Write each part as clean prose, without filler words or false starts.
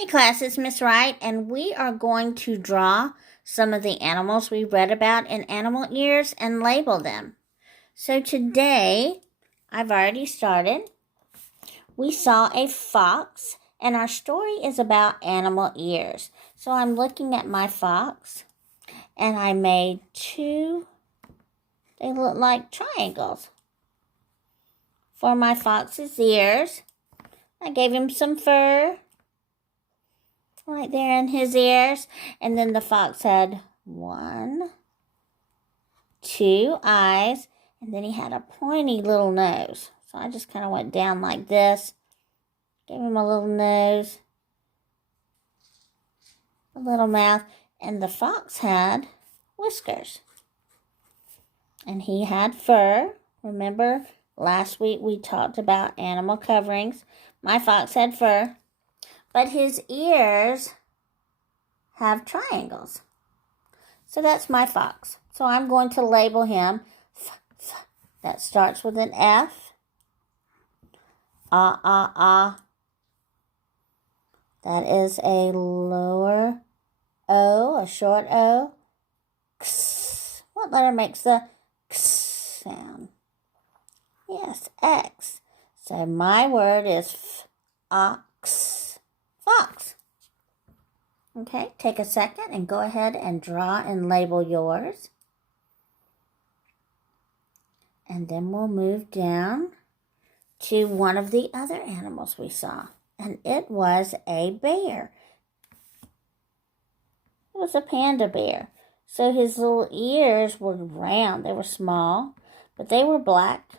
Hey class, it's Miss Wright, and we are going to draw some of the animals we read about in Animal Ears and label them. So today, I've already started. We saw a fox, and our story is about animal ears. So I'm looking at my fox, and I made two, they look like triangles for my fox's ears. I gave him some fur right there in his ears. And then the fox had 1, 2 eyes, and then he had a pointy little nose. So I just kind of went down like this, gave him a little nose, a little mouth, and the fox had whiskers. And he had fur. Remember, last week we talked about animal coverings. My fox had fur, but his ears have triangles. So that's my fox. So I'm going to label him. That starts with an F. Ah. That is a lower O, a short O. X. What letter makes the X sound? Yes, X. So my word is fox. Fox. Okay, take a second and go ahead and draw and label yours. And then we'll move down to one of the other animals we saw. And it was a bear. It was a panda bear. So his little ears were round. They were small, but they were black.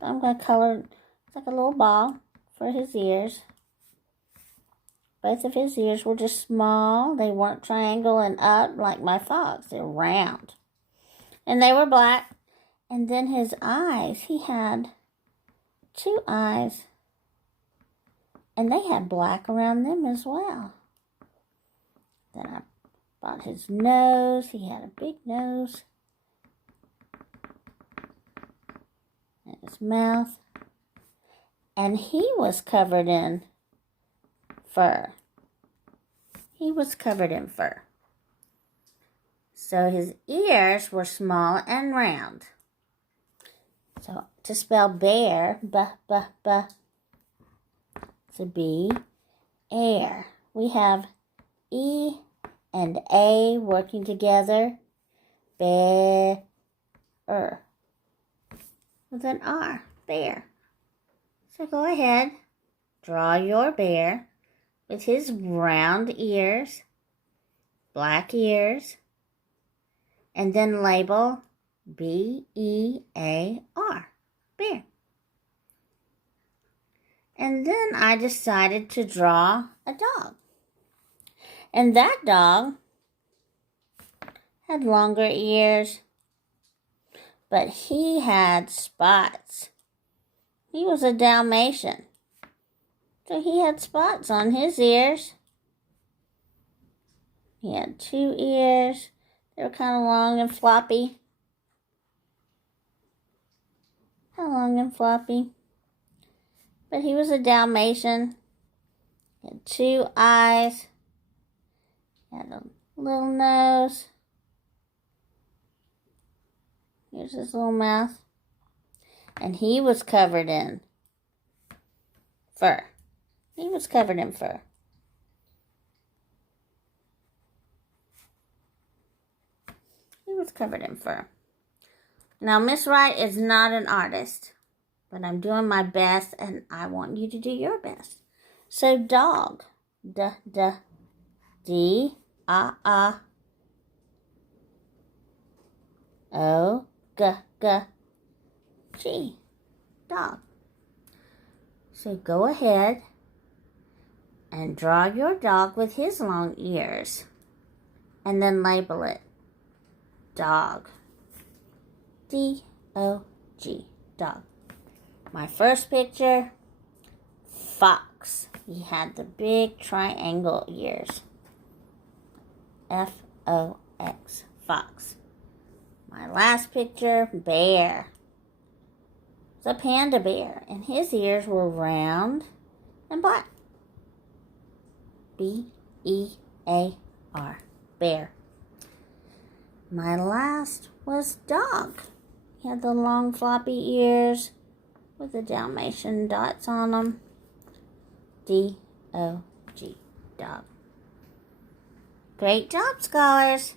I'm going to color it like a little ball for his ears. Both of his ears were just small. They weren't triangle and up like my fox. They're round. And they were black. And then his eyes, he had 2 eyes. And they had black around them as well. Then I bought his nose. He had a big nose. And his mouth. And he was covered in fur. He was covered in fur. So his ears were small and round. So to spell bear, to be air. We have E and A working together. Bear. With an R. Bear. So go ahead. Draw your bear with his round ears, black ears, and then label B-E-A-R, bear. And then I decided to draw a dog. And that dog had longer ears, but he had spots. He was a Dalmatian. So he had spots on his ears. He had 2 ears. They were kind of long and floppy. Long and floppy. But he was a Dalmatian. He had 2 eyes. He had a little nose. Here's his little mouth. And he was covered in fur. He was covered in fur. He was covered in fur. Now, Miss Wright is not an artist, but I'm doing my best, and I want you to do your best. So, dog. D-A-A-O-G. Dog. So, go ahead and draw your dog with his long ears, and then label it dog. D-O-G, dog. My first picture, fox. He had the big triangle ears. F-O-X, fox. My last picture, bear. It's a panda bear, and his ears were round and black. B-E-A-R. Bear. My last was dog. He had the long floppy ears with the Dalmatian dots on them. D-O-G. Dog. Great job, scholars.